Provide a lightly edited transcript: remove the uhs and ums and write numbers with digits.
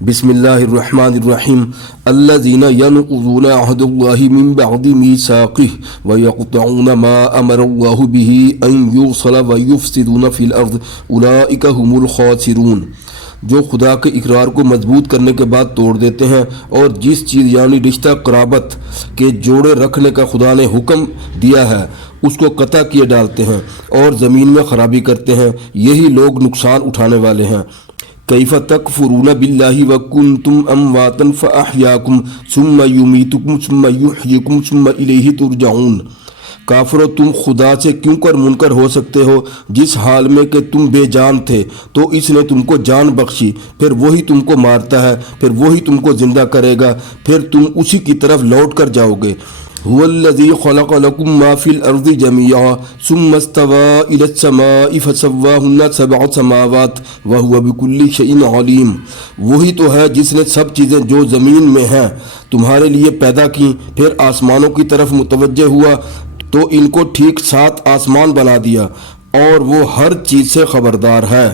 بسم اللہ الرحمن الرحیم الذین ینقضون عہد اللہ من بعد میثاقہ ویقطعون ما امر اللہ بہ ان یوصل ویفسدون فی الارض اولئک هم الخاسرون، جو خدا کے اقرار کو مضبوط کرنے کے بعد توڑ دیتے ہیں اور جس چیز یعنی رشتہ قرابت کے جوڑے رکھنے کا خدا نے حکم دیا ہے اس کو قطع کیے ڈالتے ہیں اور زمین میں خرابی کرتے ہیں، یہی لوگ نقصان اٹھانے والے ہیں۔ کیف تکفرون باللہ وکنتم امواتا فاحیاکم ثم یمیتکم ثم یحییکم ثم الیہ ترجعون۔ کافرو، تم خدا سے کیوں کر منکر ہو سکتے ہو جس حال میں کہ تم بے جان تھے تو اس نے تم کو جان بخشی، پھر وہی تم کو مارتا ہے، پھر وہی تم کو زندہ کرے گا، پھر تم اسی کی طرف لوٹ کر جاؤ گے۔ هو الذي خلق لكم ما في الأرض جميعا ثم استوى إلى السماء فسواهن 7 سماوات وهو بكل شيء عليم۔ وہی تو ہے جس نے سب چیزیں جو زمین میں ہیں تمہارے لیے پیدا کی، پھر آسمانوں کی طرف متوجہ ہوا تو ان کو ٹھیک 7 آسمان بنا دیا، اور وہ ہر چیز سے خبردار ہے۔